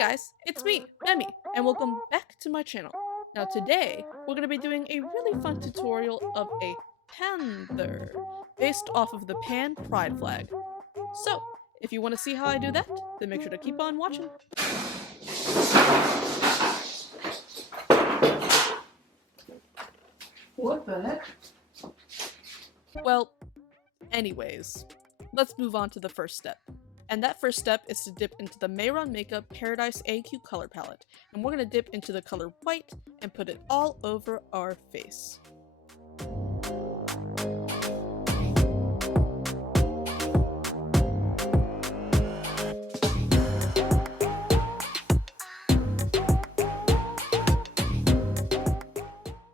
Guys, it's me, Memi, and welcome back to my channel. Now today, we're going to be doing a really fun tutorial of a panther, based off of the Pan pride flag. So, if you want to see how I do that, then make sure to keep on watching. What the heck? Well, anyways, let's move on to the first step. And that first step is to dip into the Mehron Makeup Paradise AQ color palette. And we're going to dip into the color white and put it all over our face.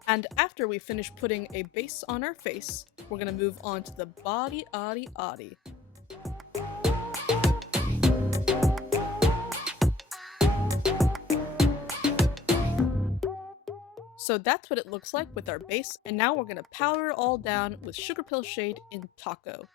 And after we finish putting a base on our face, we're going to move on to the body. So that's what it looks like with our base, and now we're going to powder it all down with Sugar Pill shade in Taco.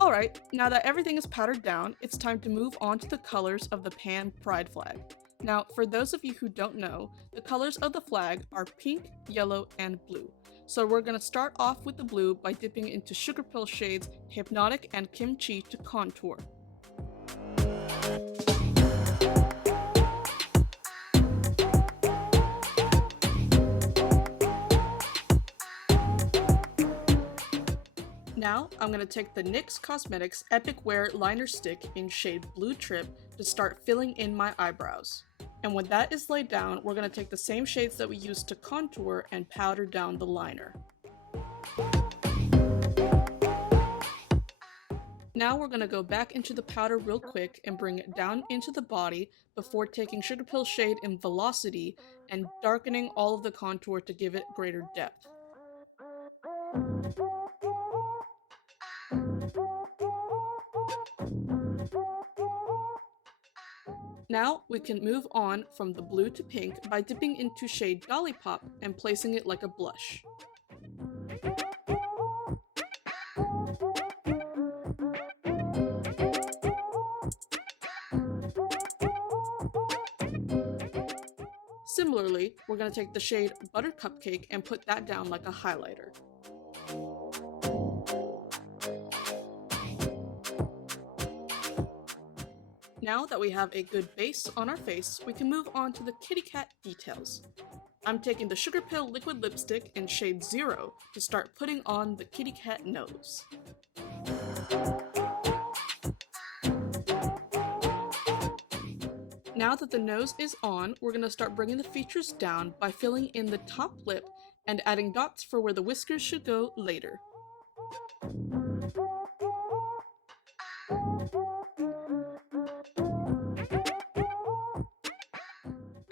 Alright, now that everything is powdered down, it's time to move on to the colors of the Pan pride flag. Now, for those of you who don't know, the colors of the flag are pink, yellow, and blue. So we're going to start off with the blue by dipping into Sugar Pill shades Hypnotic and Kimchi to contour. Now, I'm going to take the NYX Cosmetics Epic Wear Liner Stick in shade Blue Trip to start filling in my eyebrows. And when that is laid down, we're going to take the same shades that we used to contour and powder down the liner. Now we're going to go back into the powder real quick and bring it down into the body before taking Sugar Pill shade in Velocity and darkening all of the contour to give it greater depth. Now we can move on from the blue to pink by dipping into shade Lollipop and placing it like a blush. Similarly, we're going to take the shade Butter Cupcake and put that down like a highlighter. Now that we have a good base on our face, we can move on to the kitty cat details. I'm taking the Sugar Pill liquid lipstick in shade 0 to start putting on the kitty cat nose. Now that the nose is on, we're going to start bringing the features down by filling in the top lip and adding dots for where the whiskers should go later.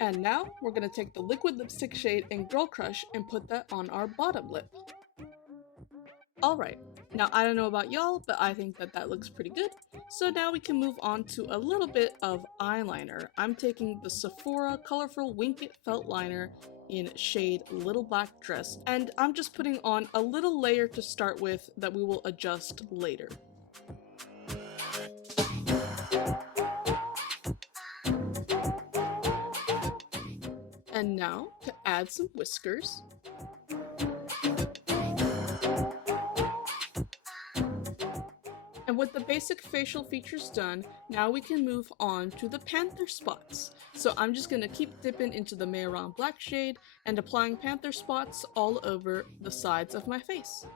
And now, we're going to take the liquid lipstick shade in Girl Crush and put that on our bottom lip. Alright, now I don't know about y'all, but I think that looks pretty good. So now we can move on to a little bit of eyeliner. I'm taking the Sephora Colorful Wink It Felt Liner in shade Little Black Dress, and I'm just putting on a little layer to start with that we will adjust later. And now, to add some whiskers. And with the basic facial features done, now we can move on to the panther spots. So I'm just going to keep dipping into the Mehron Black shade and applying panther spots all over the sides of my face.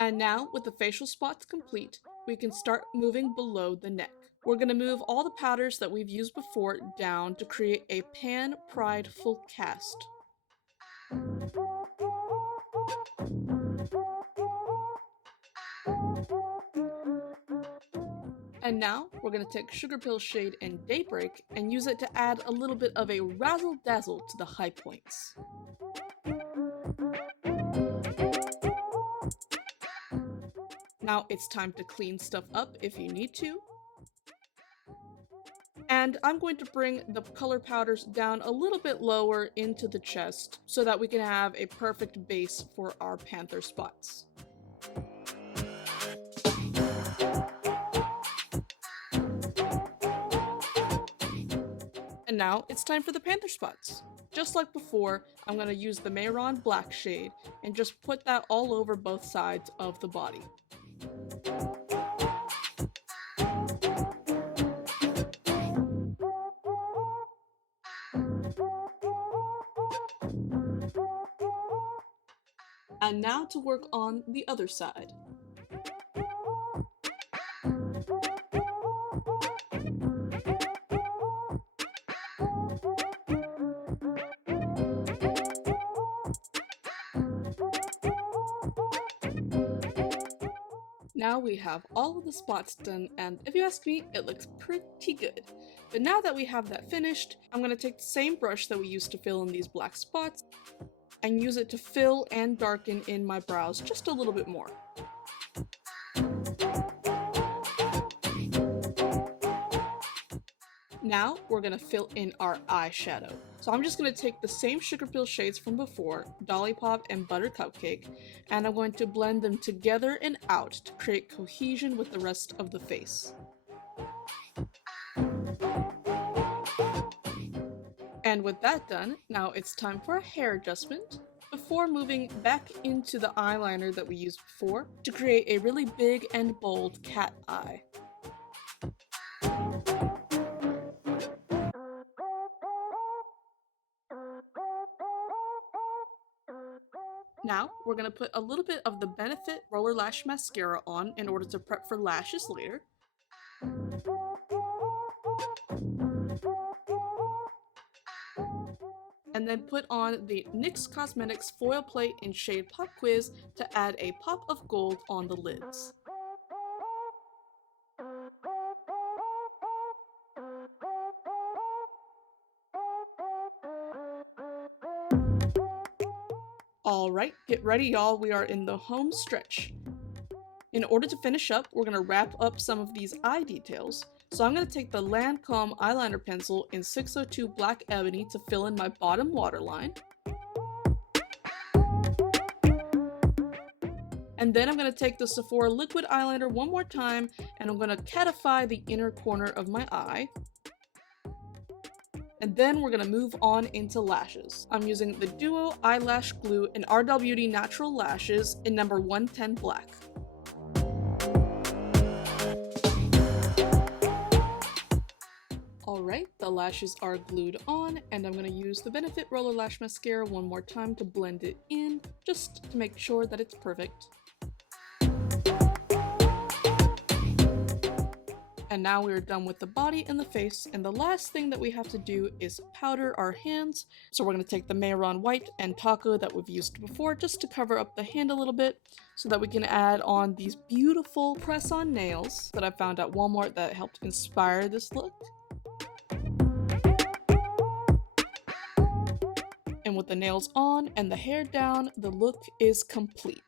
And now, with the facial spots complete, we can start moving below the neck. We're going to move all the powders that we've used before down to create a Pan Pride full cast. And now, we're going to take Sugar Pill shade in Daybreak and use it to add a little bit of a razzle-dazzle to the high points. Now it's time to clean stuff up if you need to. And I'm going to bring the color powders down a little bit lower into the chest so that we can have a perfect base for our panther spots. And now it's time for the panther spots. Just like before, I'm going to use the Mehron black shade and just put that all over both sides of the body. And now to work on the other side. Now we have all of the spots done, and if you ask me, it looks pretty good. But now that we have that finished, I'm going to take the same brush that we used to fill in these black spots and use it to fill and darken in my brows just a little bit more. Now we're going to fill in our eyeshadow. So I'm just going to take the same Sugar Pill shades from before, Dolly Pop and Butter Cupcake, and I'm going to blend them together and out to create cohesion with the rest of the face. And with that done, now it's time for a hair adjustment, before moving back into the eyeliner that we used before to create a really big and bold cat eye. Now, we're going to put a little bit of the Benefit Roller Lash Mascara on in order to prep for lashes later. And then put on the NYX Cosmetics Foil Plate in shade Pop Quiz to add a pop of gold on the lids. Alright, get ready y'all, we are in the home stretch. In order to finish up, we're going to wrap up some of these eye details. So I'm going to take the Lancome eyeliner pencil in 602 Black Ebony to fill in my bottom waterline. And then I'm going to take the Sephora liquid eyeliner one more time and I'm going to catify the inner corner of my eye. And then we're going to move on into lashes. I'm using the Duo Eyelash Glue in RW Beauty Natural Lashes in number 110 Black. Alright, the lashes are glued on, and I'm going to use the Benefit Roller Lash Mascara one more time to blend it in, just to make sure that it's perfect. And now we're done with the body and the face, and the last thing that we have to do is powder our hands. So we're going to take the Mehron White and Taco that we've used before just to cover up the hand a little bit so that we can add on these beautiful press-on nails that I found at Walmart that helped inspire this look. And with the nails on and the hair down, the look is complete.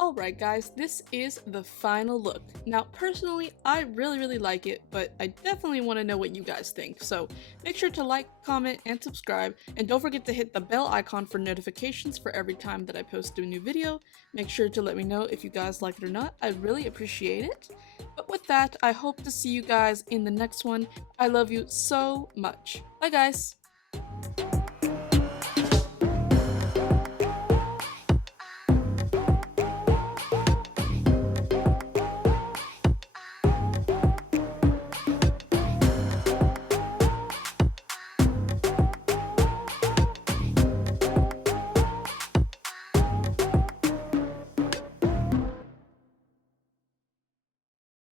Alright guys, this is the final look. Now personally, I really like it, but I definitely want to know what you guys think. So make sure to like, comment, and subscribe, and don't forget to hit the bell icon for notifications for every time that I post a new video. Make sure to let me know if you guys like it or not. I really appreciate it. But with that, I hope to see you guys in the next one. I love you so much. Bye guys!